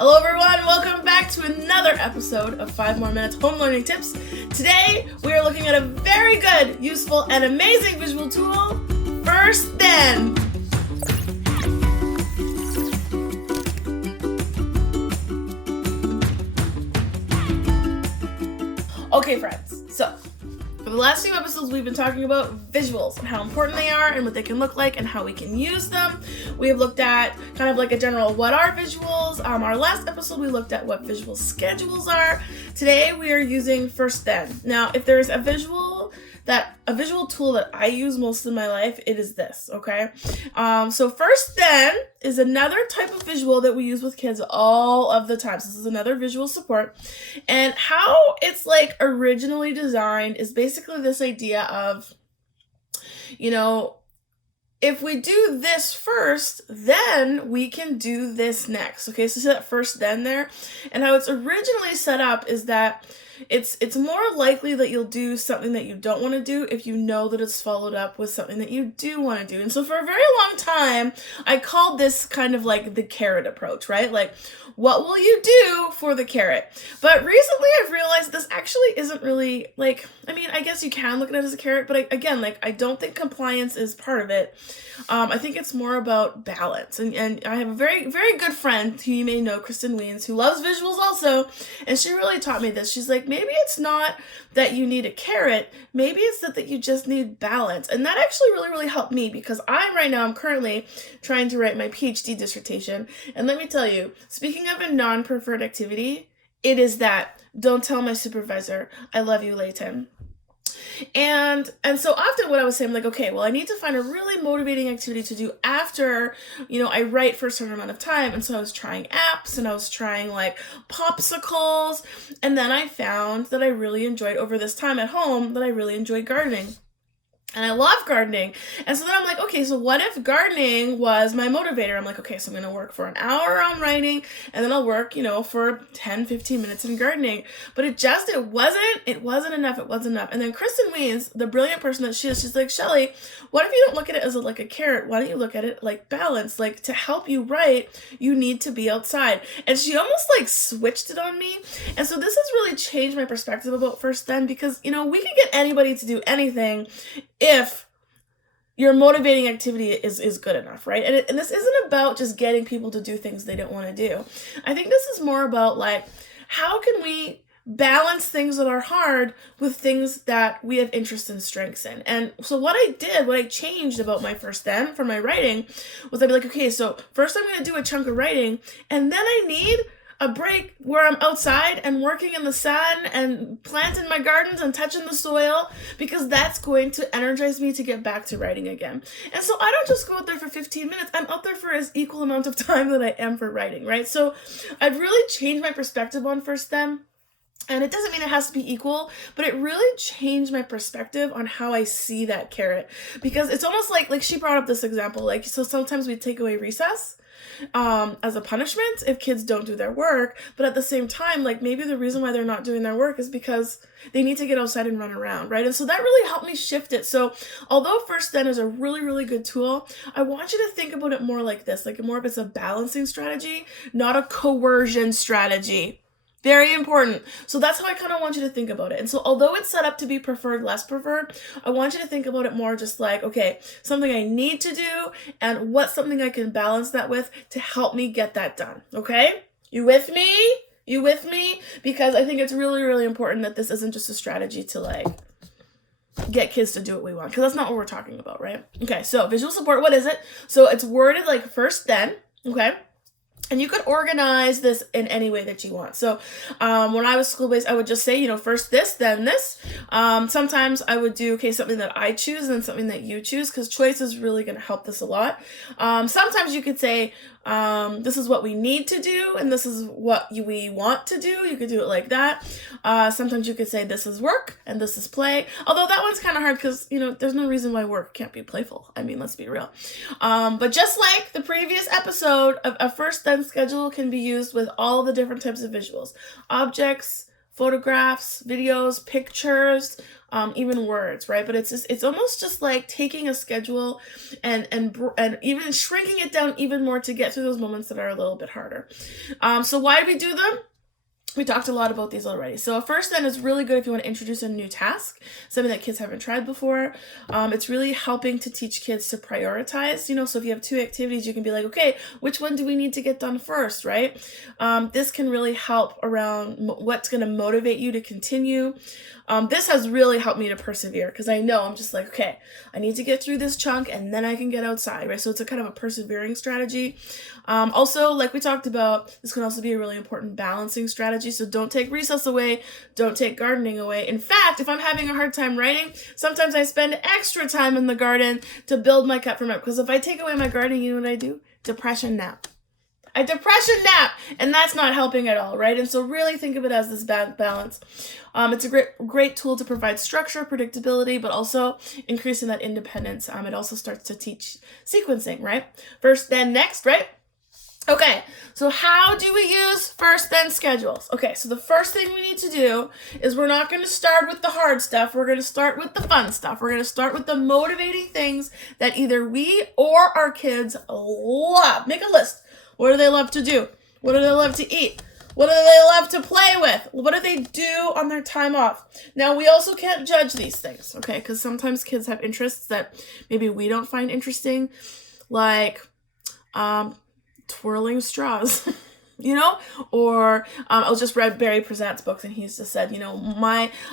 Hello everyone, welcome back to another episode of 5 More Minutes Home Learning Tips. Today we are looking at a very good, useful, and amazing visual tool, First Then. Okay friends, so for the last few episodes, we've been talking about visuals and how important they are and what they can look like and how we can use them. We have looked at kind of like a general what are visuals. Our last episode, we looked at what visual schedules are. Today, we are using First Then. Now, if there's a visual tool that I use most of my life, it is this, okay? So First Then is another type of visual that we use with kids all of the time. So this is another visual support. And how it's like originally designed is basically this idea of, if we do this first, then we can do this next. Okay, so see that First Then there? And how it's originally set up is that it's more likely that you'll do something that you don't want to do if you know that it's followed up with something that you do want to do. And so for a very long time, I called this kind of like the carrot approach, right? Like, what will you do for the carrot? But recently I've realized this actually isn't really I guess you can look at it as a carrot, but I don't think compliance is part of it. I think it's more about balance. And I have a very, very good friend who you may know, Kristen Weens, who loves visuals also. And she really taught me this. She's like, maybe it's not that you need a carrot. Maybe it's that you just need balance. And that actually really, really helped me because I'm currently trying to write my PhD dissertation. And let me tell you, speaking of a non-preferred activity, it is that don't tell my supervisor, I love you, Layton. And so often what I was saying, I need to find a really motivating activity to do after, I write for a certain amount of time. And so I was trying apps and I was trying popsicles. And then I found that I really enjoyed over this time at home that I really enjoyed gardening. And I love gardening. And so then I'm like, okay, so what if gardening was my motivator? I'm like, okay, so I'm going to work for an hour on writing and then I'll work, for 10, 15 minutes in gardening. But it wasn't enough. It wasn't enough. And then Kristen Weens, the brilliant person that she is, she's like, Shelly, what if you don't look at it as a carrot? Why don't you look at it like balance? Like to help you write, you need to be outside. And she almost switched it on me. And so this has really changed my perspective about First Then because, we can get anybody to do anything if your motivating activity is good enough, right? And this isn't about just getting people to do things they don't want to do. I think this is more about how can we balance things that are hard with things that we have interest and strengths in. And so what I changed about my First Then for my writing was I'd be like, okay, so first I'm going to do a chunk of writing and then I need a break where I'm outside and working in the sun and planting my gardens and touching the soil because that's going to energize me to get back to writing again. And so I don't just go out there for 15 minutes. I'm out there for as equal amount of time that I am for writing, right? So I've really changed my perspective on First Then. And it doesn't mean it has to be equal, but it really changed my perspective on how I see that carrot. Because it's almost like she brought up this example, so sometimes we take away recess as a punishment if kids don't do their work, but at the same time, maybe the reason why they're not doing their work is because they need to get outside and run around, right? And so that really helped me shift it. So although First Then is a really, really good tool, I want you to think about it more like this, more of it's a balancing strategy, not a coercion strategy. Very important. So that's how I kind of want you to think about it. And so although it's set up to be preferred, less preferred, I want you to think about it more just okay, something I need to do and what's something I can balance that with to help me get that done. Okay? You with me? You with me? Because I think it's really, really important that this isn't just a strategy to get kids to do what we want. Because that's not what we're talking about, right? Okay, so visual support, what is it? So it's worded First Then, okay? And you could organize this in any way that you want. So when I was school-based, I would just say, first this, then this. Sometimes I would do, something that I choose and then something that you choose because choice is really going to help this a lot. Sometimes you could say, this is what we need to do and this is what we want to do. You could do it like that. Sometimes you could say this is work and this is play. Although that one's kind of hard because, there's no reason why work can't be playful. I mean, let's be real. But just like the previous episode, a First Then schedule can be used with all the different types of visuals. Objects, photographs, videos, pictures, even words, right? But it's almost just like taking a schedule and even shrinking it down even more to get through those moments that are a little bit harder. So why do we do them? We talked a lot about these already. So a first then is really good if you want to introduce a new task, something that kids haven't tried before. It's really helping to teach kids to prioritize, so if you have 2 activities, you can be like, okay, which one do we need to get done first, right? This can really help around what's going to motivate you to continue. This has really helped me to persevere because I know I'm just like, okay, I need to get through this chunk and then I can get outside, right? So it's a kind of a persevering strategy. Also, like we talked about, this can also be a really important balancing strategy. So don't take recess away, don't take gardening away. In fact, if I'm having a hard time writing, sometimes I spend extra time in the garden to build my cup for my, because if I take away my gardening, you know what I do? Depression nap. A depression nap, and that's not helping at all, right? And so really think of it as this balance. It's a great tool to provide structure, predictability, but also increasing that independence. It also starts to teach sequencing, right? First, then, next, right? Okay, so how do we use first, then schedules? Okay, so the first thing we need to do is we're not going to start with the hard stuff. We're going to start with the fun stuff. We're going to start with the motivating things that either we or our kids love. Make a list. What do they love to do? What do they love to eat? What do they love to play with? What do they do on their time off? Now, we also can't judge these things, okay? Because sometimes kids have interests that maybe we don't find interesting, like twirling straws, Or I just read Barry Present's books, and he's just said,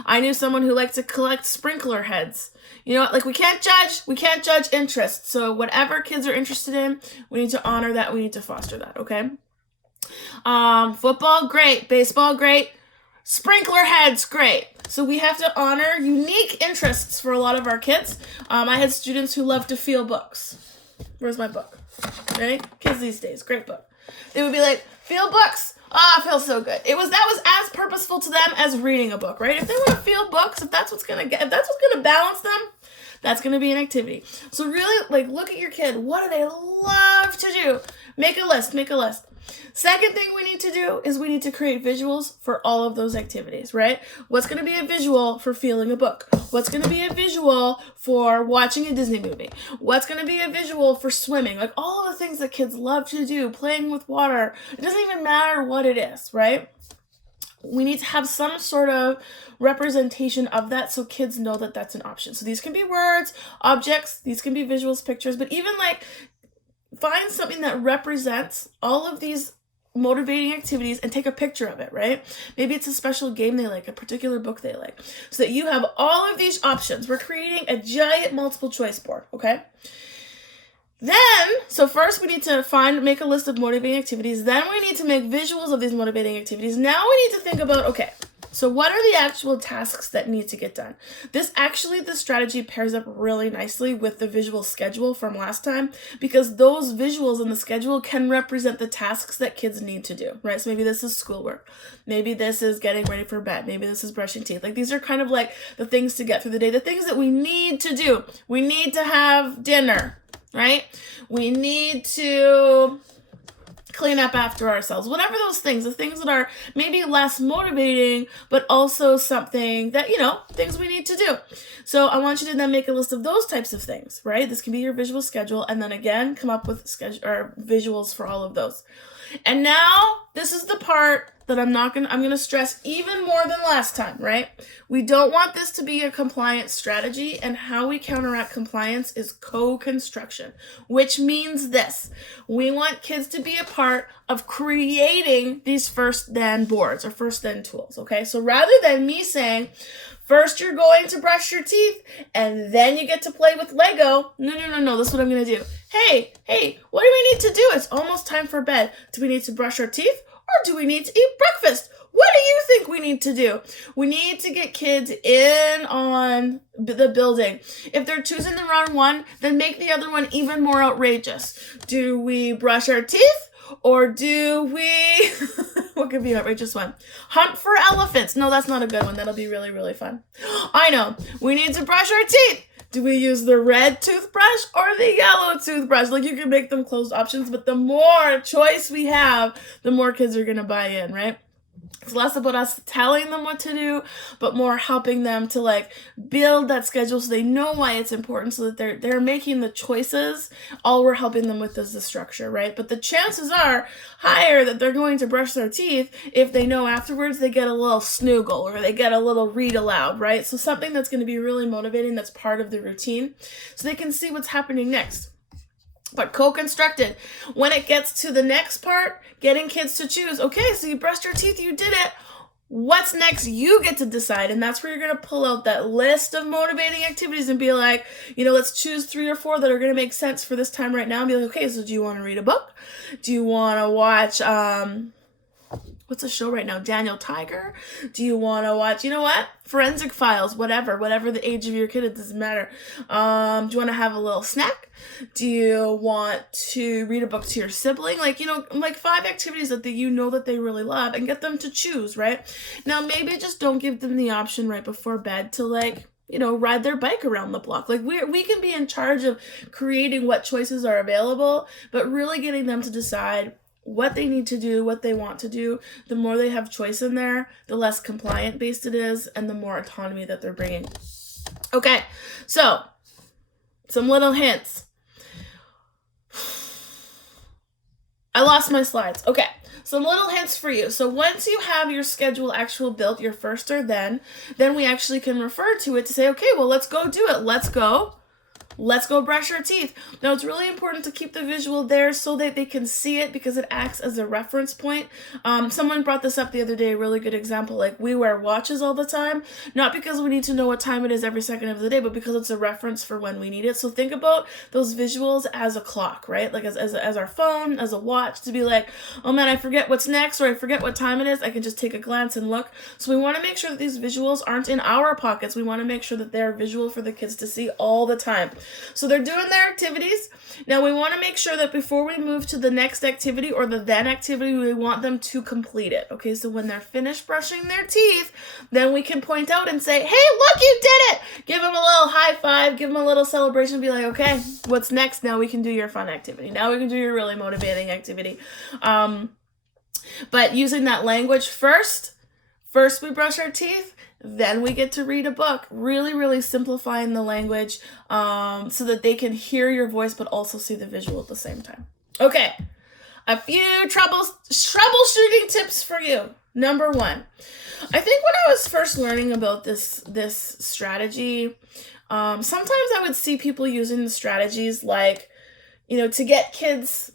I knew someone who liked to collect sprinkler heads. We can't judge interests. So whatever kids are interested in, we need to honor that. We need to foster that. Okay. Football, great. Baseball, great. Sprinkler heads, great. So we have to honor unique interests for a lot of our kids. I had students who loved to feel books. Where's my book? Ready? Kids these days, great book. They would be like, feel books. It feels so good. That was as purposeful to them as reading a book, right? If they want to feel books, if that's what's gonna balance them, that's gonna be an activity. So really, look at your kid. What do they love to do? Make a list. Second thing we need to do is we need to create visuals for all of those activities, right? What's going to be a visual for feeling a book? What's going to be a visual for watching a Disney movie? What's going to be a visual for swimming? All of the things that kids love to do, playing with water. It doesn't even matter what it is, right? We need to have some sort of representation of that so kids know that that's an option. So these can be words, objects, these can be visuals, pictures, but even find something that represents all of these motivating activities and take a picture of it, right? Maybe it's a special game they like, a particular book they like, so that you have all of these options. We're creating a giant multiple choice board, okay? So first we need to make a list of motivating activities. Then we need to make visuals of these motivating activities. Now we need to think about, okay, so what are the actual tasks that need to get done? This strategy pairs up really nicely with the visual schedule from last time, because those visuals in the schedule can represent the tasks that kids need to do, right? So maybe this is schoolwork. Maybe this is getting ready for bed. Maybe this is brushing teeth. These are kind of the things to get through the day, the things that we need to do. We need to have dinner, right? We need to clean up after ourselves, whatever those things, the things that are maybe less motivating, but also something that, things we need to do. So I want you to then make a list of those types of things, right? This can be your visual schedule. And then again, come up with visuals for all of those. And now this is the part that I'm going to stress even more than last time, right? We don't want this to be a compliance strategy, and how we counteract compliance is co-construction, which means this. We want kids to be a part of creating these first then boards or first then tools, okay? So rather than me saying, first you're going to brush your teeth and then you get to play with Lego. No, this is what I'm going to do. Hey, what do we need to do? It's almost time for bed. Do we need to brush our teeth? Or do we need to eat breakfast? What do you think we need to do? We need to get kids in on the building. If they're choosing the wrong one, then make the other one even more outrageous. Do we brush our teeth? Or do we, what could be an outrageous one? Hunt for elephants. No, that's not a good one. That'll be really, really fun. I know. We need to brush our teeth. Do we use the red toothbrush or the yellow toothbrush? You can make them closed options, but the more choice we have, the more kids are going to buy in, right? It's less about us telling them what to do, but more helping them to like build that schedule so they know why it's important, so that they're making the choices. All we're helping them with is the structure, right? But the chances are higher that they're going to brush their teeth if they know afterwards they get a little snoogle or they get a little read aloud, right? So something that's going to be really motivating, that's part of the routine, so they can see what's happening next. But co-constructed, when it gets to the next part, getting kids to choose, okay, so you brushed your teeth, you did it. What's next? You get to decide. And that's where you're going to pull out that list of motivating activities and be like, let's choose 3 or 4 that are going to make sense for this time right now. And be like, okay, so do you want to read a book? Do you want to watch, what's a show right now? Daniel Tiger? Do you want to watch, Forensic Files, whatever the age of your kid, it doesn't matter. Do you want to have a little snack? Do you want to read a book to your sibling? Like 5 activities that that they really love, and get them to choose, right? Now, maybe just don't give them the option right before bed to ride their bike around the block. Like we can be in charge of creating what choices are available, but really getting them to decide what they need to do, what they want to do. The more they have choice in there, the less compliant based it is, and the more autonomy that they're bringing. Okay, so some little hints. I lost my slides. Okay, some little hints for you. So once you have your schedule built, your first or then we actually can refer to it to say, okay, well, let's go do it. Let's go brush our teeth. Now, it's really important to keep the visual there so that they can see it, because it acts as a reference point. Someone brought this up the other day, a really good example. Like, we wear watches all the time, not because we need to know what time it is every second of the day, but because it's a reference for when we need it. So think about those visuals as a clock, right? Like as our phone, as a watch, to be like, oh man, I forget what's next, or I forget what time it is. I can just take a glance and look. So we want to make sure that these visuals aren't in our pockets. We want to make sure that they're visual for the kids to see all the time. So they're doing their activities. Now we want to make sure that before we move to the next activity or the then activity, we want them to complete it. Okay, so when they're finished brushing their teeth, then we can point out and say, hey, look, you did it. Give them a little high five, give them a little celebration, be like, okay, what's next? Now we can do your fun activity. Now we can do your really motivating activity. But using that language first we brush our teeth, then we get to read a book. Really, really simplifying the language so that they can hear your voice but also see the visual at the same time. Okay, a few troubleshooting tips for you. Number 1, I think when I was first learning about this strategy, sometimes I would see people using the strategies like, to get kids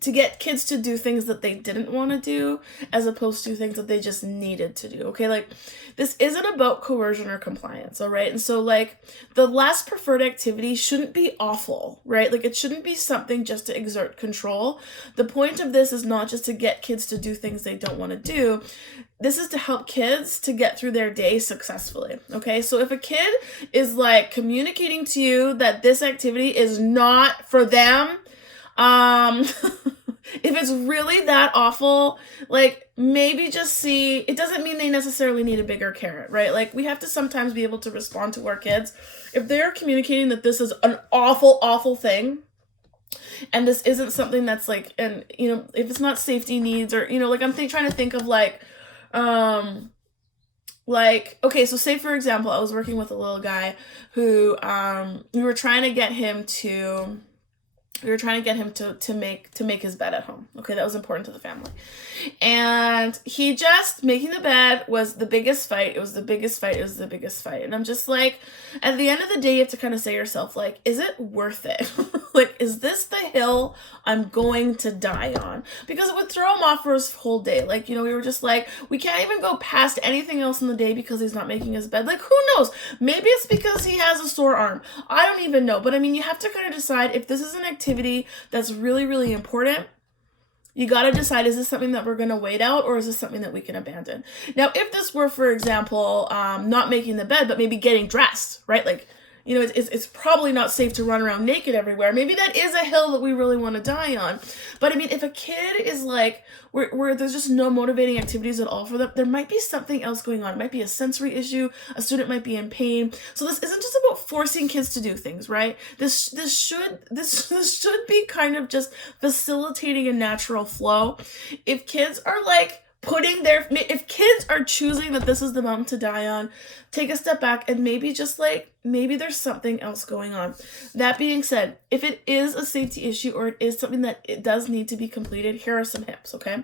to do things that they didn't want to do, as opposed to things that they just needed to do. Okay, like, this isn't about coercion or compliance, all right? And so, like, the less preferred activity shouldn't be awful, right? Like, it shouldn't be something just to exert control. The point of this is not just to get kids to do things they don't want to do. This is to help kids to get through their day successfully, okay? So if a kid is, like, communicating to you that this activity is not for them, if it's really that awful, like, maybe just see, it doesn't mean they necessarily need a bigger carrot, right? Like, we have to sometimes be able to respond to our kids. If they're communicating that this is an awful, awful thing, and this isn't something that's like, and, if it's not safety needs, or, like, I'm trying to think of okay, so say, for example, I was working with a little guy who, we were trying to get him to make his bed at home. Okay, that was important to the family. And he just, making the bed was the biggest fight. It was the biggest fight. And I'm just like, at the end of the day, you have to kind of say to yourself, like, is it worth it? Like, is this the hill I'm going to die on? Because it would throw him off for his whole day. Like, we were just like, we can't even go past anything else in the day because he's not making his bed. Like, who knows? Maybe it's because he has a sore arm. I don't even know. But I mean, you have to kind of decide if this is an activity that's really, really important. You got to decide, is this something that we're going to wait out, or is this something that we can abandon? Now, if this were, for example, not making the bed, but maybe getting dressed, right? Like, it's probably not safe to run around naked everywhere. Maybe that is a hill that we really want to die on. But I mean, if a kid is like, where there's just no motivating activities at all for them, there might be something else going on. It might be a sensory issue. A student might be in pain. So this isn't just about forcing kids to do things, right? This should be kind of just facilitating a natural flow. If kids are like if kids are choosing that this is the mountain to die on, take a step back and maybe just like, maybe there's something else going on. That being said, if it is a safety issue or it is something that it does need to be completed, here are some tips, okay?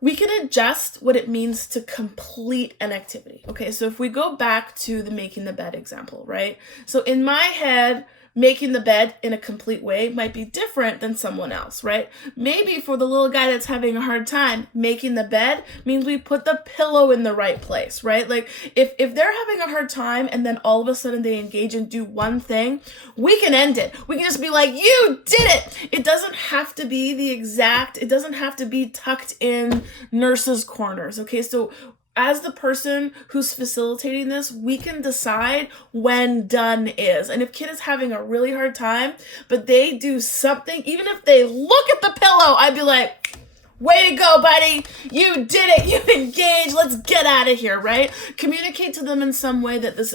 We can adjust what it means to complete an activity. Okay, so if we go back to the making the bed example, right? So in my head, making the bed in a complete way might be different than someone else, right? Maybe for the little guy that's having a hard time, making the bed means we put the pillow in the right place, right? Like if they're having a hard time and then all of a sudden they engage and do one thing, we can end it. We can just be like, you did it. It doesn't have to be it doesn't have to be tucked in nurses' corners, okay? So as the person who's facilitating this, we can decide when done is. And if kid is having a really hard time, but they do something, even if they look at the pillow, I'd be like, way to go, buddy. You did it. You engaged. Let's get out of here, right? Communicate to them in some way that this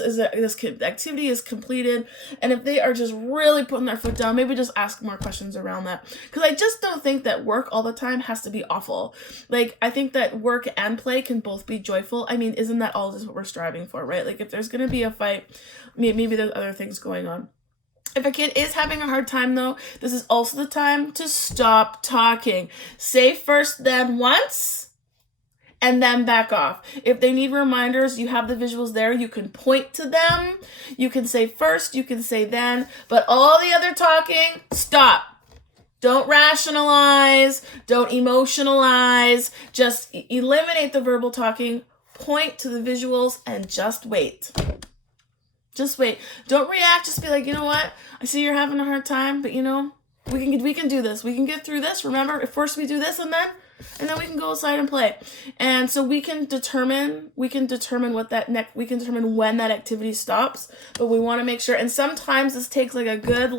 activity is completed. And if they are just really putting their foot down, maybe just ask more questions around that. Because I just don't think that work all the time has to be awful. Like, I think that work and play can both be joyful. I mean, isn't that all just what we're striving for, right? Like, if there's going to be a fight, maybe there's other things going on. If a kid is having a hard time, though, this is also the time to stop talking. Say first, then once, and then back off. If they need reminders, you have the visuals there. You can point to them. You can say first, you can say then, but all the other talking, stop. Don't rationalize. Don't emotionalize. Just eliminate the verbal talking. Point to the visuals and just wait. Just wait. Don't react. Just be like, you know what? I see you're having a hard time, but you know, we can do this. We can get through this. Remember, at first we do this and then we can go outside and play. And so we can determine when that activity stops, but we want to make sure. And sometimes this takes like a good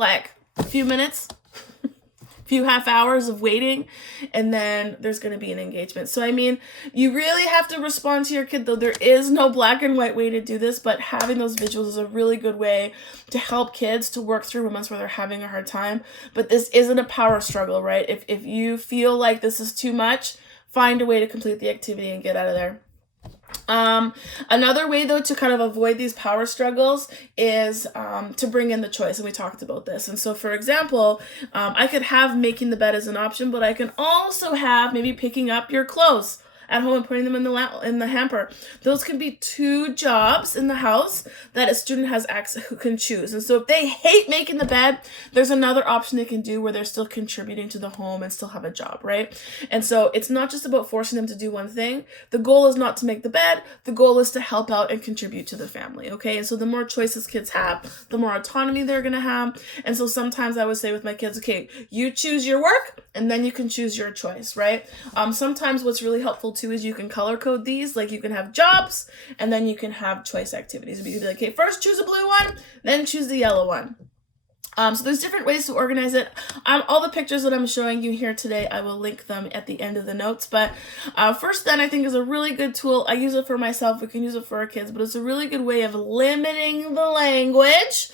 few minutes, few half hours of waiting, and then there's going to be an engagement. So, I mean, you really have to respond to your kid, though. There is no black and white way to do this, but having those visuals is a really good way to help kids to work through moments where they're having a hard time. But this isn't a power struggle, right? If you feel like this is too much, find a way to complete the activity and get out of there. Another way, though, to kind of avoid these power struggles is to bring in the choice, and we talked about this. And so, for example, I could have making the bed as an option, but I can also have maybe picking up your clothes at home and putting them in the hamper. Those can be two jobs in the house that a student has access who can choose. And so if they hate making the bed, there's another option they can do where they're still contributing to the home and still have a job, right? And so it's not just about forcing them to do one thing. The goal is not to make the bed. The goal is to help out and contribute to the family, okay? And so the more choices kids have, the more autonomy they're going to have. And so sometimes I would say with my kids, okay, you choose your work and then you can choose your choice, right? Sometimes what's really helpful too is you can color code these. Like you can have jobs and then you can have choice activities. You can be like, okay, first choose a blue one, then choose the yellow one. So there's different ways to organize it. All the pictures that I'm showing you here today, I will link them at the end of the notes. But first then, I think is a really good tool. I use it for myself. We can use it for our kids. But it's a really good way of limiting the language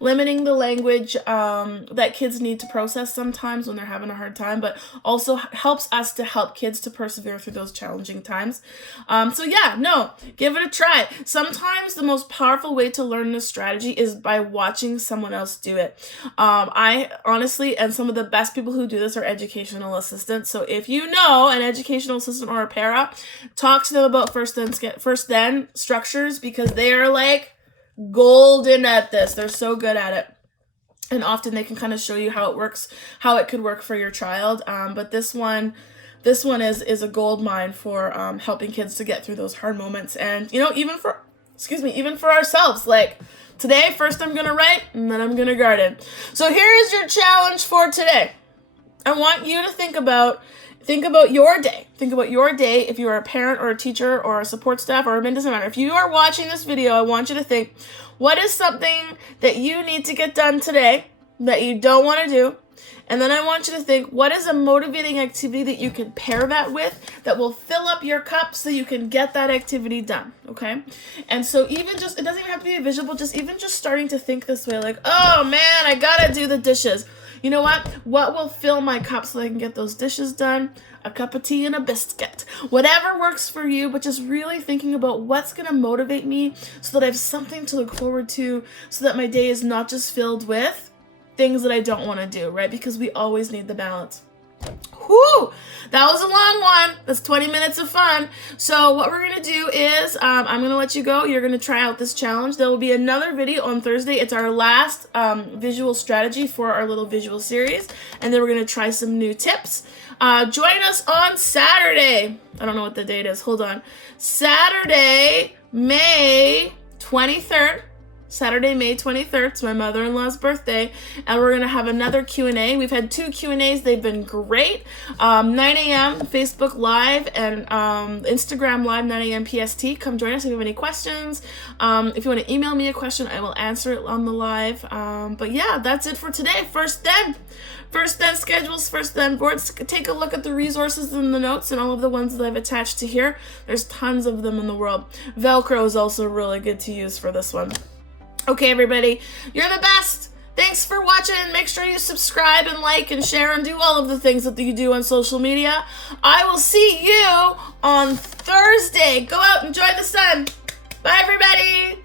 that kids need to process sometimes when they're having a hard time. But also helps us to help kids to persevere through those challenging times. Give it a try. Sometimes the most powerful way to learn this strategy is by watching someone else do it. I honestly, and some of the best people who do this are educational assistants. So if you know an educational assistant or a para, talk to them about first then structures, because they are like golden at this. They're so good at it. And often they can kind of show you how it works, how it could work for your child. But this one is a gold mine for helping kids to get through those hard moments. And, you know, even for ourselves, like, today, first I'm going to write, and then I'm going to garden. So here is your challenge for today. I want you to think about your day. Think about your day if you're a parent or a teacher or a support staff or it doesn't matter. If you are watching this video, I want you to think, what is something that you need to get done today that you don't want to do? And then I want you to think, what is a motivating activity that you can pair that with that will fill up your cup so you can get that activity done, okay? And so it doesn't even have to be visual, just starting to think this way, like, oh man, I gotta do the dishes. You know what? What will fill my cup so I can get those dishes done? A cup of tea and a biscuit. Whatever works for you, but just really thinking about what's going to motivate me so that I have something to look forward to, so that my day is not just filled with things that I don't want to do, right? Because we always need the balance. Whew, that was a long one. That's 20 minutes of fun. So what we're going to do is I'm going to let you go. You're going to try out this challenge. There will be another video on Thursday. It's our last visual strategy for our little visual series. And then we're going to try some new tips. Join us on Saturday. I don't know what the date is. Hold on. Saturday, May 23rd. Saturday, May 23rd, it's my mother-in-law's birthday, and we're going to have another Q&A. We've had 2 Q&As. They've been great. 9 a.m. Facebook Live and Instagram Live, 9 a.m. PST. Come join us if you have any questions. If you want to email me a question, I will answer it on the live. But yeah, that's it for today. First Then schedules, First Then boards. Take a look at the resources in the notes and all of the ones that I've attached to here. There's tons of them in the world. Velcro is also really good to use for this one. Okay, everybody, you're the best. Thanks for watching. Make sure you subscribe and like and share and do all of the things that you do on social media. I will see you on Thursday. Go out and enjoy the sun. Bye, everybody.